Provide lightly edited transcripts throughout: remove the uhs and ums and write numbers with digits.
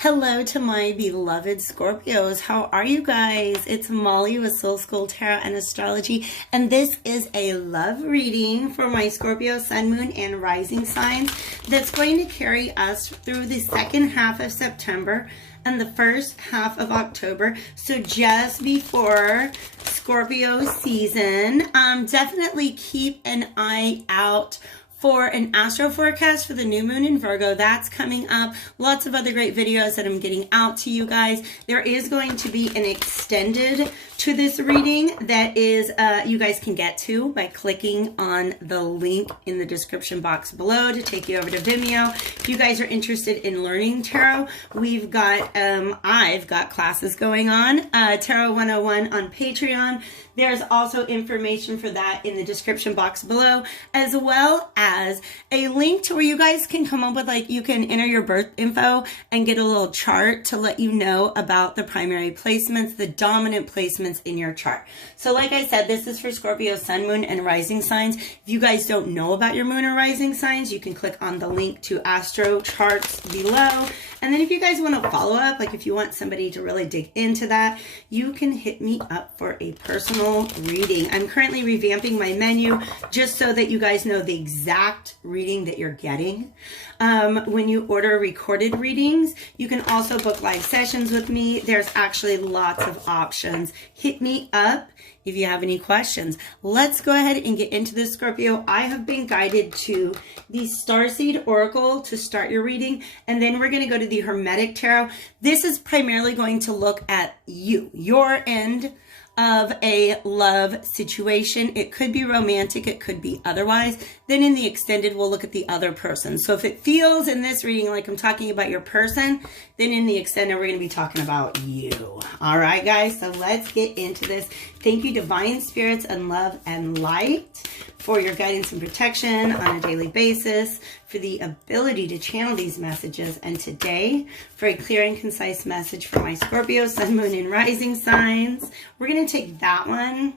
Hello to my beloved Scorpios. How are you guys? It's Molly with Soul School Tarot and Astrology, and this is a love reading for my Scorpio, Sun, Moon, and Rising signs that's going to carry us through the second half of September and the first half of October. So just before Scorpio season, definitely keep an eye out for an astro forecast for the new moon in Virgo. That's coming up. Lots of other great videos that I'm getting out to you guys. There is going to be an extended to this reading that is you guys can get to by clicking on the link in the description box below to take you over to Vimeo. If you guys are interested in learning tarot, we've got I've got classes going on, Tarot 101 on Patreon. There's also information for that in the description box below, as well as a link to where you guys can come up with, like, you can enter your birth info and get a little chart to let you know about the primary placements, the dominant placements in your chart. So like I said, this is for Scorpio, Sun, Moon, and Rising signs. If you guys don't know about your Moon or Rising signs, you can click on the link to Astro Charts below. And then if you guys want to follow up, like if you want somebody to really dig into that, you can hit me up for a personal reading. I'm currently revamping my menu just so that you guys know the exact reading that you're getting. When you order recorded readings, you can also book live sessions with me. There's actually lots of options. Hit me up if you have any questions. Let's go ahead and get into this, Scorpio. I have been guided to the Starseed Oracle to start your reading, and then we're going to go to the Hermetic Tarot. This is primarily going to look at you, your end of a love situation. It could be romantic, it could be otherwise. Then in the extended, we'll look at the other person. So if it feels in this reading like I'm talking about your person, then in the extended, we're going to be talking about you. All right, guys, so let's get into this. Thank you, divine spirits and love and light, for your guidance and protection on a daily basis, for the ability to channel these messages, and today for a clear and concise message for my Scorpio, Sun, Moon, and Rising signs. We're going to take that one.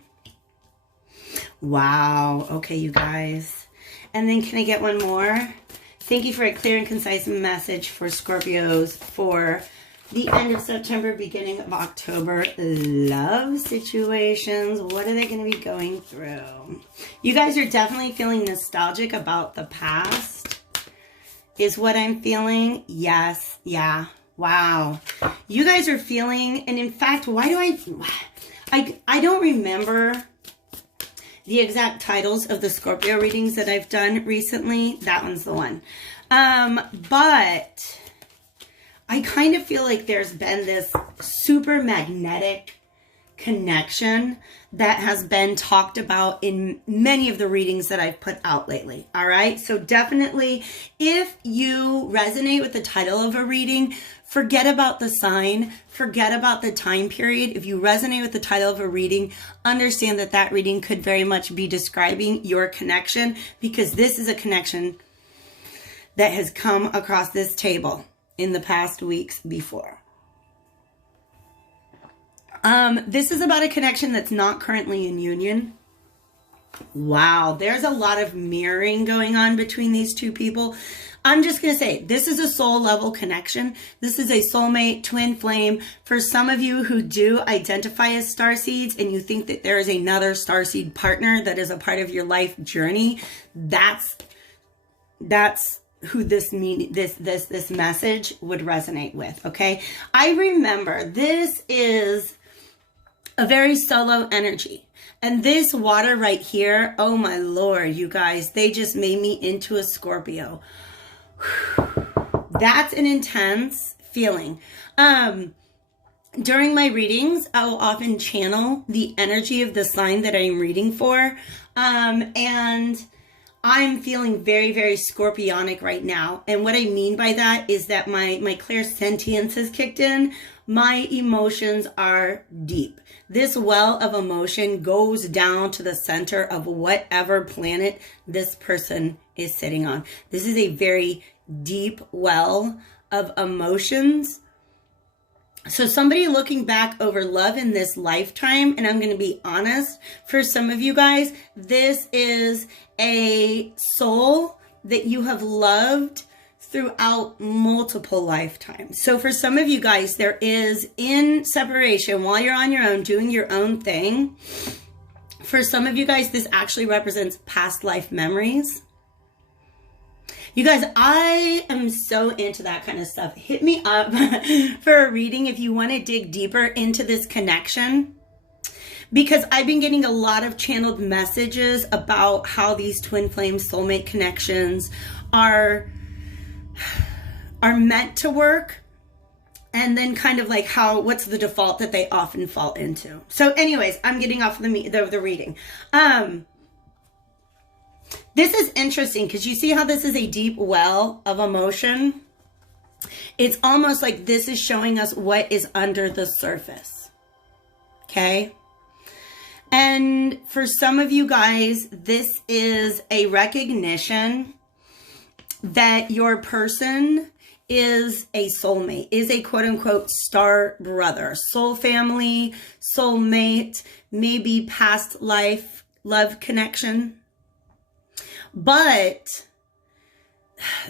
Wow. Okay, you guys. And then can I get one more? Thank you for a clear and concise message for Scorpios for the end of September, beginning of October. Love situations. What are they going to be going through? You guys are definitely feeling nostalgic about the past, is what I'm feeling. Yes. Yeah. Wow. You guys are feeling, and in fact, why do I don't remember the exact titles of the Scorpio readings that I've done recently. That one's the one. But I kind of feel like there's been this super magnetic connection that has been talked about in many of the readings that I've put out lately. All right. So definitely, if you resonate with the title of a reading, forget about the sign, forget about the time period. If you resonate with the title of a reading, understand that that reading could very much be describing your connection, because this is a connection that has come across this table in the past weeks before. This is about a connection that's not currently in union. Wow, there's a lot of mirroring going on between these two people. I'm just going to say, this is a soul level connection. This is a soulmate, twin flame. For some of you who do identify as starseeds and you think that there is another starseed partner that is a part of your life journey, that's who this message would resonate with. Okay, I remember this is a very solo energy, and this water right here, oh my lord, you guys, they just made me into a Scorpio. That's an intense feeling. During my readings, I will often channel the energy of the sign that I'm reading for, and I'm feeling very, very scorpionic right now. And what I mean by that is that my clairsentience has kicked in. My emotions are deep. This well of emotion goes down to the center of whatever planet this person is sitting on. This is a very deep well of emotions. So somebody looking back over love in this lifetime, and I'm going to be honest, for some of you guys, this is a soul that you have loved throughout multiple lifetimes. So for some of you guys, there is in separation while you're on your own, doing your own thing. For some of you guys, this actually represents past life memories. You guys, I am so into that kind of stuff. Hit me up for a reading if you want to dig deeper into this connection, because I've been getting a lot of channeled messages about how these twin flame soulmate connections are meant to work, and then kind of like what's the default that they often fall into. So anyways, I'm getting off the reading. This is interesting because you see how this is a deep well of emotion. It's almost like this is showing us what is under the surface. Okay? And for some of you guys, this is a recognition that your person is a soulmate, is a quote unquote star brother, soul family, soulmate, maybe past life love connection. But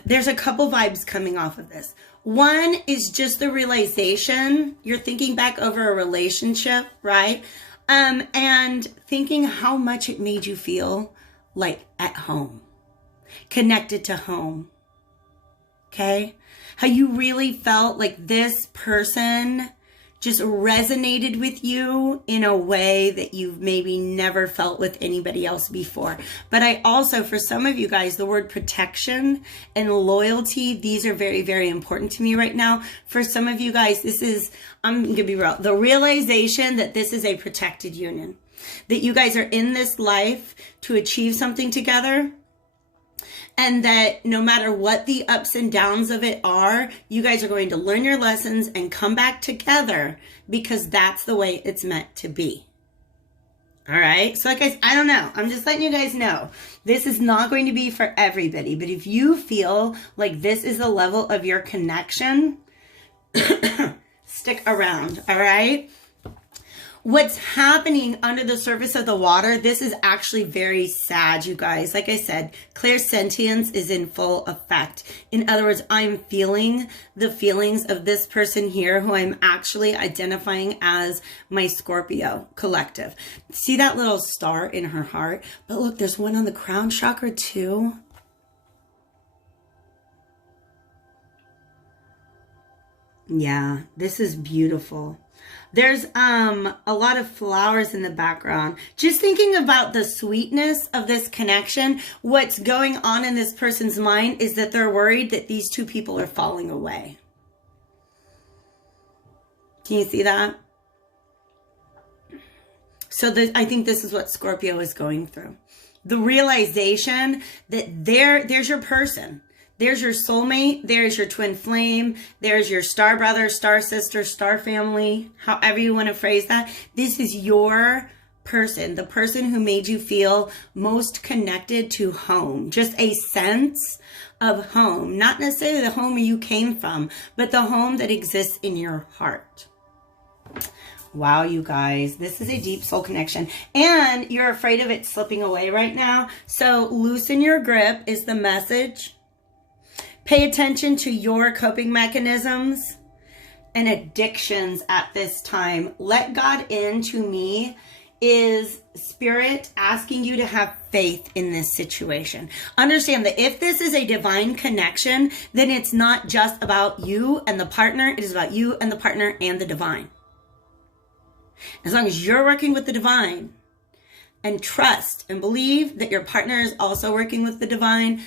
there's a couple vibes coming off of this. One is just the realization, you're thinking back over a relationship, right? And thinking how much it made you feel like at home, connected to home. Okay? How you really felt like this person just resonated with you in a way that you've maybe never felt with anybody else before. But I also, for some of you guys, the word protection and loyalty, these are very, very important to me right now. For some of you guys, this is, I'm going to be real, the realization that this is a protected union. That you guys are in this life to achieve something together. And that no matter what the ups and downs of it are, you guys are going to learn your lessons and come back together because that's the way it's meant to be. All right. So guys, I don't know. I'm just letting you guys know this is not going to be for everybody. But if you feel like this is the level of your connection, stick around. All right. What's happening under the surface of the water, this is actually very sad, you guys. Like I said, clairsentience is in full effect. In other words, I'm feeling the feelings of this person here who I'm actually identifying as my Scorpio collective. See that little star in her heart? But look, there's one on the crown chakra too. Yeah, this is beautiful. There's a lot of flowers in the background. Just thinking about the sweetness of this connection, what's going on in this person's mind is that they're worried that these two people are falling away. Can you see that? So I think this is what Scorpio is going through. The realization that there's your person. There's your soulmate, there's your twin flame, there's your star brother, star sister, star family, however you want to phrase that. This is your person, the person who made you feel most connected to home. Just a sense of home, not necessarily the home you came from, but the home that exists in your heart. Wow, you guys, this is a deep soul connection. And you're afraid of it slipping away right now. So loosen your grip is the message. Pay attention to your coping mechanisms and addictions at this time. Let God in, to me, is spirit asking you to have faith in this situation. Understand that if this is a divine connection, then it's not just about you and the partner. It is about you and the partner and the divine. As long as you're working with the divine and trust and believe that your partner is also working with the divine,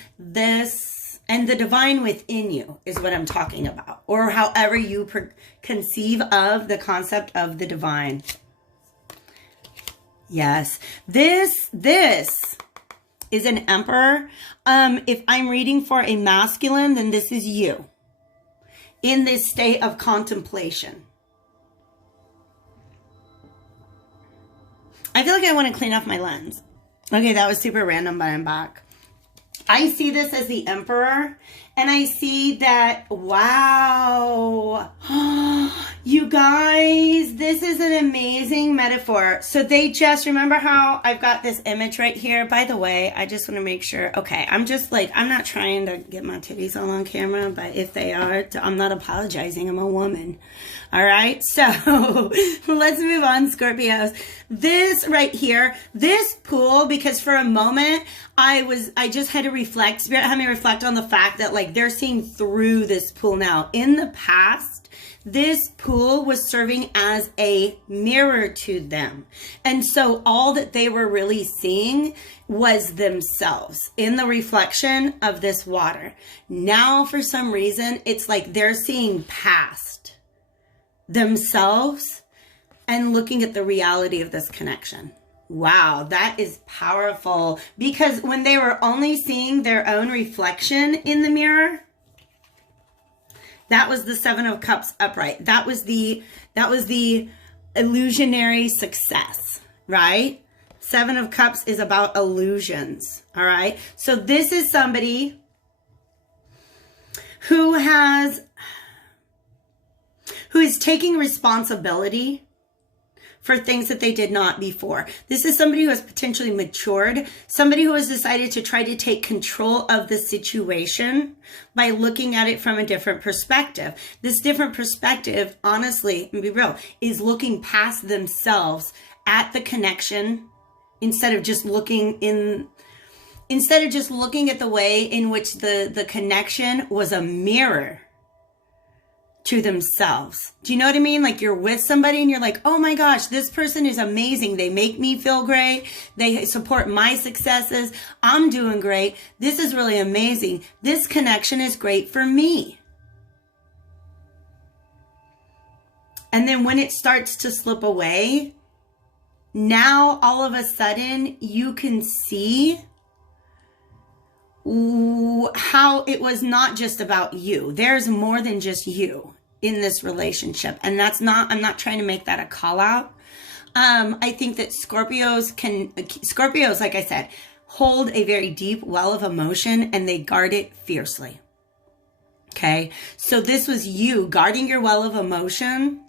and the divine within you is what I'm talking about. Or however you conceive of the concept of the divine. Yes. This is an emperor. If I'm reading for a masculine, then this is you. In this state of contemplation. I feel like I want to clean off my lens. Okay, that was super random, but I'm back. I see this as the emperor, and I see that, wow, you guys, guys, this is an amazing metaphor. So they just, remember how I've got this image right here? By the way, I just want to make sure. Okay, I'm just like, I'm not trying to get my titties all on camera, but if they are, I'm not apologizing. I'm a woman. All right, so let's move on, Scorpios. This right here, this pool, because for a moment, I just had to reflect, Spirit had me reflect on the fact that like they're seeing through this pool now. In the past, this pool was serving as a mirror to them. And so all that they were really seeing was themselves in the reflection of this water. Now, for some reason, it's like they're seeing past themselves and looking at the reality of this connection. Wow, that is powerful, because when they were only seeing their own reflection in the mirror, that was the Seven of Cups upright. That was the illusionary success, right? Seven of Cups is about illusions, all right? So this is somebody who is taking responsibility for things that they did not before. This is somebody who has potentially matured, somebody who has decided to try to take control of the situation by looking at it from a different perspective. This different perspective, honestly, and be real, is looking past themselves at the connection instead of just looking at the way in which the connection was a mirror to themselves. Do you know what I mean? Like you're with somebody and you're like, oh my gosh, this person is amazing. They make me feel great. They support my successes. I'm doing great. This is really amazing. This connection is great for me. And then when it starts to slip away, now all of a sudden you can see how it was not just about you. There's more than just you in this relationship. And I'm not trying to make that a call out. I think that Scorpios, like I said, hold a very deep well of emotion and they guard it fiercely. Okay. So this was you guarding your well of emotion,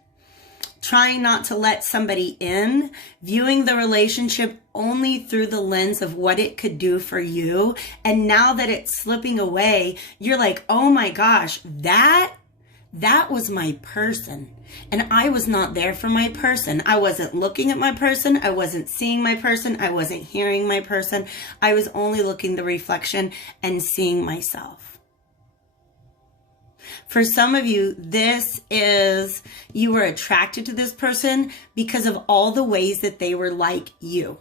trying not to let somebody in, viewing the relationship only through the lens of what it could do for you. And now that it's slipping away, you're like, oh my gosh, that was my person. And I was not there for my person. I wasn't looking at my person. I wasn't seeing my person. I wasn't hearing my person. I was only looking the reflection and seeing myself. For some of you, you were attracted to this person because of all the ways that they were like you.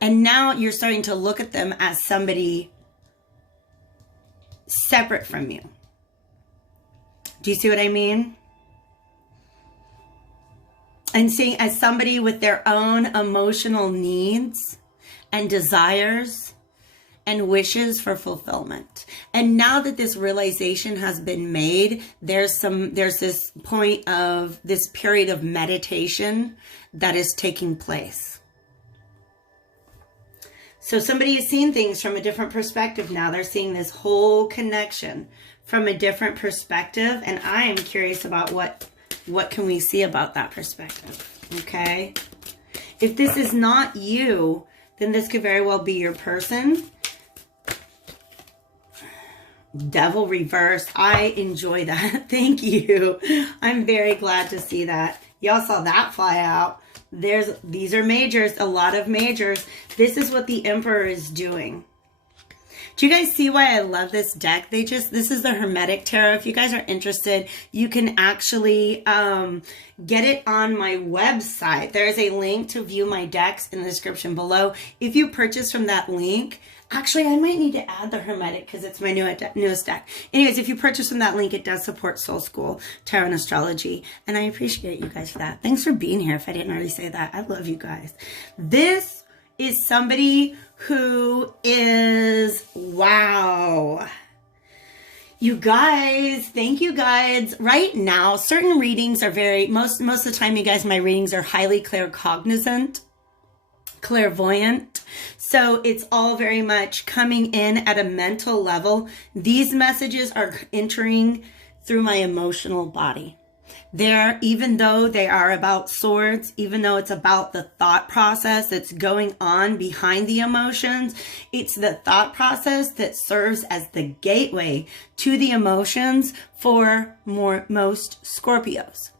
And now you're starting to look at them as somebody separate from you. Do you see what I mean? And seeing as somebody with their own emotional needs and desires and wishes for fulfillment. And now that this realization has been made, there's this point of this period of meditation that is taking place. So somebody is seeing things from a different perspective now. They're seeing this whole connection from a different perspective. And I am curious about what can we see about that perspective, okay? If this is not you, then this could very well be your person. Devil reversed. I enjoy that. Thank you. I'm very glad to see that. Y'all saw that fly out. These are majors, a lot of majors. This is what the Emperor is doing. Do you guys see why I love this deck? This is the Hermetic Tarot. If you guys are interested, you can actually get it on my website. There's a link to view my decks in the description below. If you purchase from that link, actually, I might need to add the Hermetic because it's my newest deck. Anyways, if you purchase from that link, it does support Soul School Tarot and Astrology. And I appreciate you guys for that. Thanks for being here if I didn't already say that. I love you guys. This is somebody who is, wow. You guys, thank you guys. Right now, certain readings are most of the time, you guys, my readings are highly claircognizant, clairvoyant. So it's all very much coming in at a mental level. These messages are entering through my emotional body. Even though they are about swords, even though it's about the thought process that's going on behind the emotions, it's the thought process that serves as the gateway to the emotions for most Scorpios.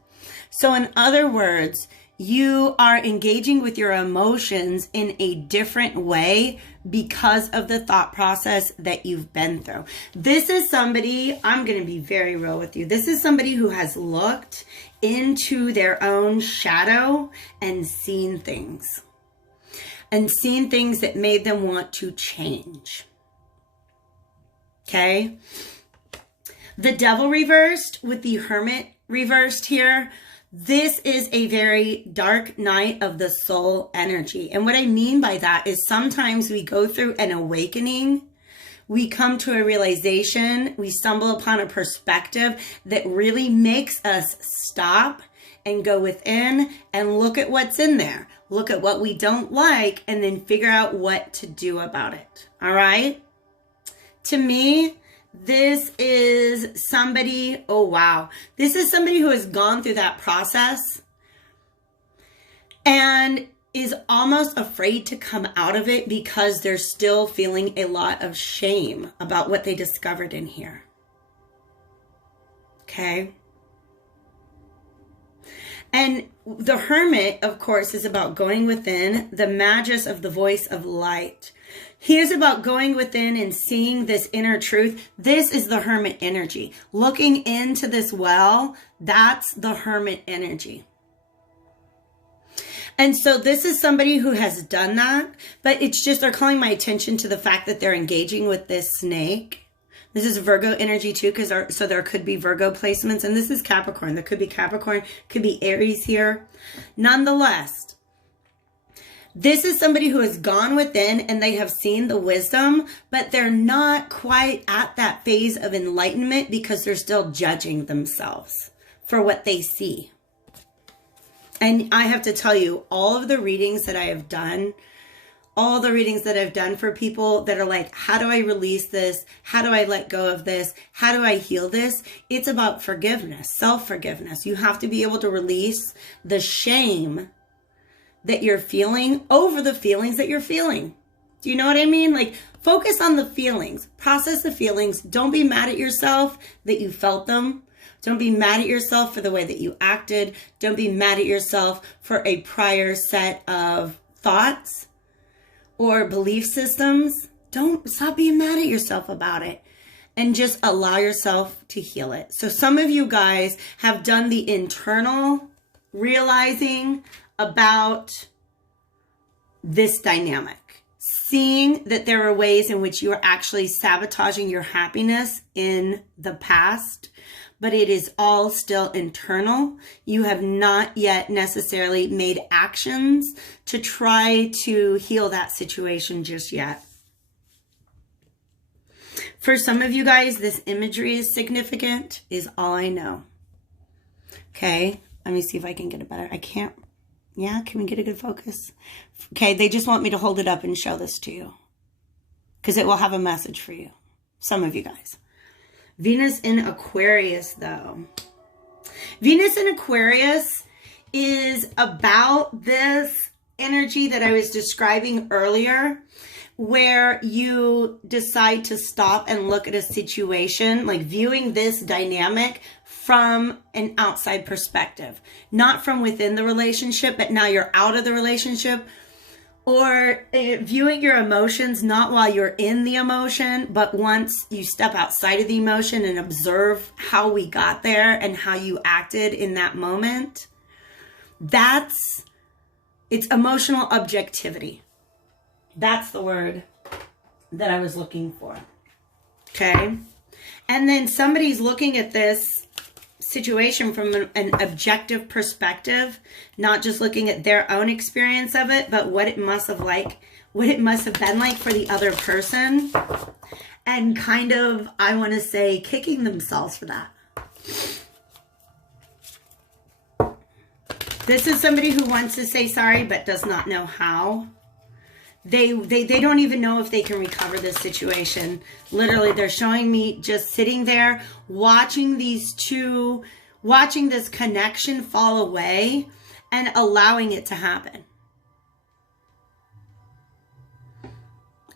So in other words, you are engaging with your emotions in a different way because of the thought process that you've been through. This is somebody, I'm going to be very real with you. This is somebody who has looked into their own shadow and seen things. And seen things that made them want to change. Okay? The Devil reversed with the Hermit reversed here. This is a very dark night of the soul energy. And what I mean by that is sometimes we go through an awakening. We come to a realization. We stumble upon a perspective that really makes us stop and go within and look at what's in there. Look at what we don't like and then figure out what to do about it. All right? To me, this is somebody, oh wow, this is somebody who has gone through that process and is almost afraid to come out of it because they're still feeling a lot of shame about what they discovered in here. Okay? And the Hermit, of course, is about going within, the Magus of the voice of light. He is about going within and seeing this inner truth. This is the Hermit energy. Looking into this well, that's the Hermit energy. And so this is somebody who has done that, but it's just they're calling my attention to the fact that they're engaging with this snake. This is Virgo energy too, so there could be Virgo placements, and this is Capricorn. There could be Capricorn, could be Aries here. Nonetheless, this is somebody who has gone within and they have seen the wisdom, but they're not quite at that phase of enlightenment because they're still judging themselves for what they see. And I have to tell you, all of the readings that I have done, all the readings that I've done for people that are like, how do I release this? How do I let go of this? How do I heal this? It's about forgiveness, self-forgiveness. You have to be able to release the shame that you're feeling over the feelings that you're feeling. Do you know what I mean? Like, focus on the feelings, process the feelings. Don't be mad at yourself that you felt them. Don't be mad at yourself for the way that you acted. Don't be mad at yourself for a prior set of thoughts or belief systems. Stop being mad at yourself about it and just allow yourself to heal it. So some of you guys have done the internal realizing about this dynamic, seeing that there are ways in which you are actually sabotaging your happiness in the past, but it is all still internal. You have not yet necessarily made actions to try to heal that situation just yet. For some of you guys, this imagery is significant, is all I know. Okay, let me see if I can get it better. I can't. Yeah, can we get a good focus? Okay, they just want me to hold it up and show this to you because it will have a message for you. Some of you guys. Venus in Aquarius, though. Venus in Aquarius is about this energy that I was describing earlier, where you decide to stop and look at a situation, like viewing this dynamic from an outside perspective, not from within the relationship, but now you're out of the relationship, or viewing your emotions not while you're in the emotion, but once you step outside of the emotion and observe how we got there and how you acted in that moment. It's emotional objectivity. That's the word that I was looking for. Okay. And then somebody's looking at this situation from an objective perspective, not just looking at their own experience of it, but what it must have been like for the other person, and kind of, I want to say, kicking themselves for that. This is somebody who wants to say sorry but does not know how. They don't even know if they can recover this situation. Literally, they're showing me just sitting there, watching these two watching this connection fall away and allowing it to happen.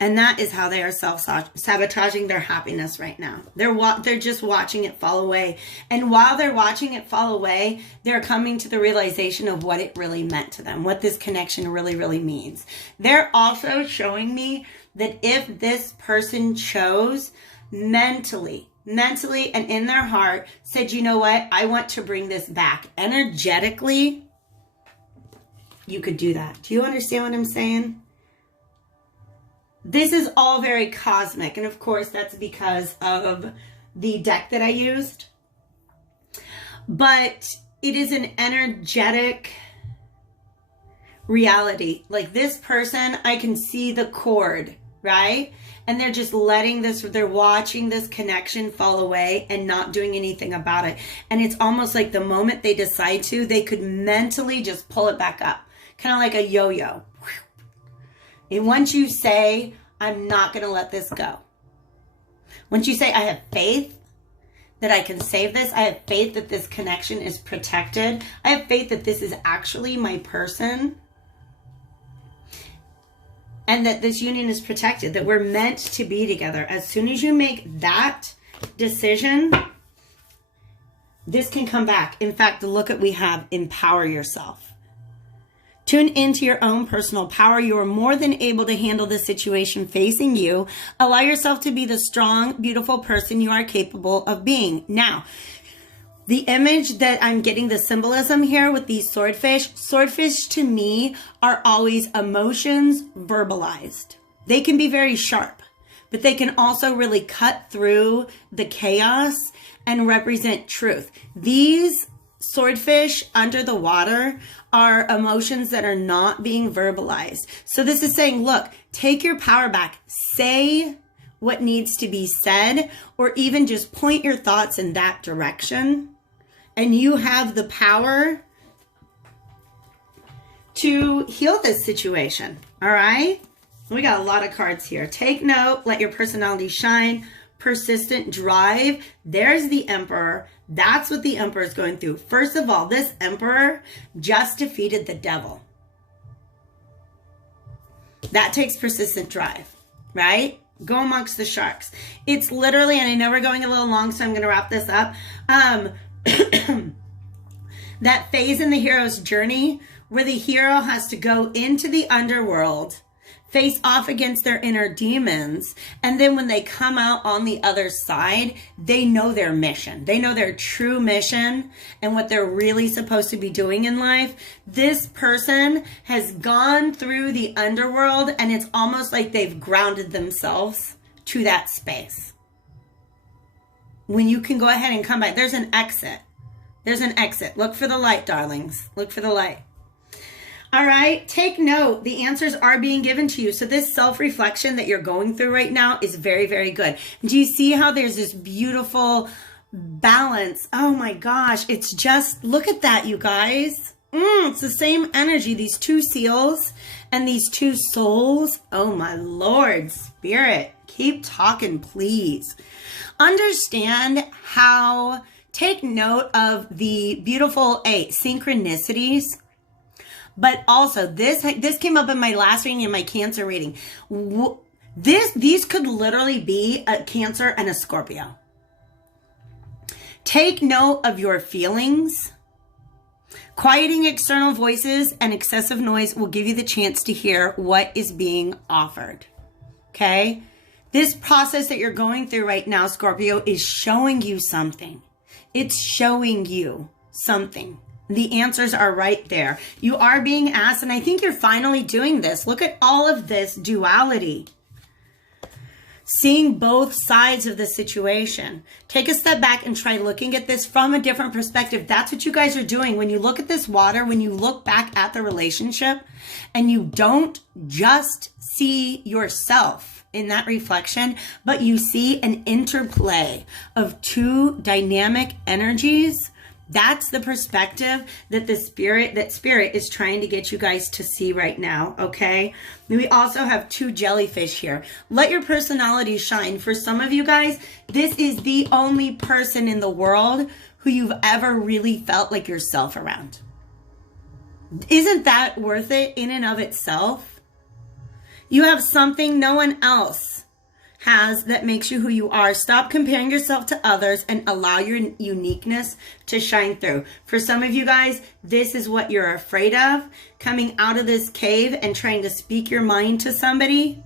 And that is how they are self-sabotaging their happiness right now. They're just watching it fall away. And while they're watching it fall away, they're coming to the realization of what it really meant to them, what this connection really, really means. They're also showing me that if this person chose mentally and in their heart said, you know what, I want to bring this back energetically, you could do that. Do you understand what I'm saying? This is all very cosmic, and of course that's because of the deck that I used. But it is an energetic reality. Like this person, I can see the cord, right? And they're just letting this, they're watching this connection fall away and not doing anything about it. And it's almost like the moment they decide to, they could mentally just pull it back up. Kind of like a yo-yo. And once you say, I'm not going to let this go. Once you say, I have faith that I can save this. I have faith that this connection is protected. I have faith that this is actually my person. And that this union is protected. That we're meant to be together. As soon as you make that decision, this can come back. In fact, look at we have empower yourself. Tune into your own personal power. You are more than able to handle the situation facing you. Allow yourself to be the strong, beautiful person you are capable of being. Now, the image that I'm getting the symbolism here with these swordfish to me are always emotions verbalized. They can be very sharp, but they can also really cut through the chaos and represent truth. These swordfish under the water are emotions that are not being verbalized. So this is saying, look, take your power back. Say what needs to be said, or even just point your thoughts in that direction. And you have the power to heal this situation. All right? We got a lot of cards here. Take note, let your personality shine, persistent drive. There's the Emperor. That's what the Emperor is going through. First of all, this Emperor just defeated the devil. That takes persistent drive, right? Go amongst the sharks. It's literally, and I know we're going a little long, so I'm going to wrap this up. That phase in the hero's journey where the hero has to go into the underworld, face off against their inner demons, and then when they come out on the other side, they know their mission. They know their true mission and what they're really supposed to be doing in life. This person has gone through the underworld, and it's almost like they've grounded themselves to that space. When you can go ahead and come back, there's an exit. There's an exit. Look for the light, darlings. Look for the light. All right, take note. The answers are being given to you. So this self-reflection that you're going through right now is very, very good. Do you see how there's this beautiful balance? Oh my gosh, it's just, look at that, you guys. It's the same energy, these two seals and these two souls. Oh my Lord, Spirit, keep talking, please. Understand how, take note of the beautiful synchronicities. But also, this came up in my last reading, in my Cancer reading. These could literally be a Cancer and a Scorpio. Take note of your feelings. Quieting external voices and excessive noise will give you the chance to hear what is being offered. Okay? This process that you're going through right now, Scorpio, is showing you something. It's showing you something. The answers are right there. You are being asked, and I think you're finally doing this. Look at all of this duality. Seeing both sides of the situation. Take a step back and try looking at this from a different perspective. That's what you guys are doing. When you look at this water, when you look back at the relationship, and you don't just see yourself in that reflection, but you see an interplay of two dynamic energies. That's the perspective that spirit is trying to get you guys to see right now, okay? We also have two jellyfish here. Let your personality shine. For some of you guys, this is the only person in the world who you've ever really felt like yourself around. Isn't that worth it in and of itself? You have something no one else has that makes you who you are. Stop comparing yourself to others and allow your uniqueness to shine through. For some of you guys, this is what you're afraid of, coming out of this cave and trying to speak your mind to somebody.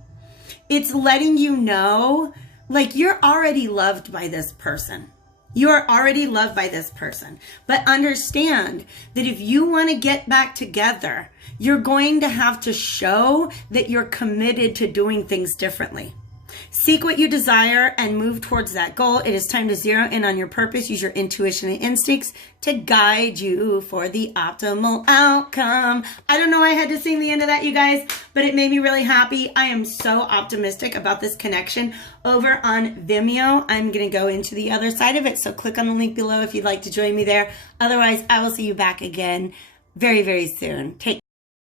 It's letting you know, like, you're already loved by this person. You are already loved by this person. But understand that if you want to get back together, you're going to have to show that you're committed to doing things differently. Seek what you desire and move towards that goal. It is time to zero in on your purpose. Use your intuition and instincts to guide you for the optimal outcome. I don't know I had to sing the end of that, you guys, but it made me really happy. I am so optimistic about this connection over on Vimeo. I'm going to go into the other side of it, so click on the link below if you'd like to join me there. Otherwise, I will see you back again very, very soon. Take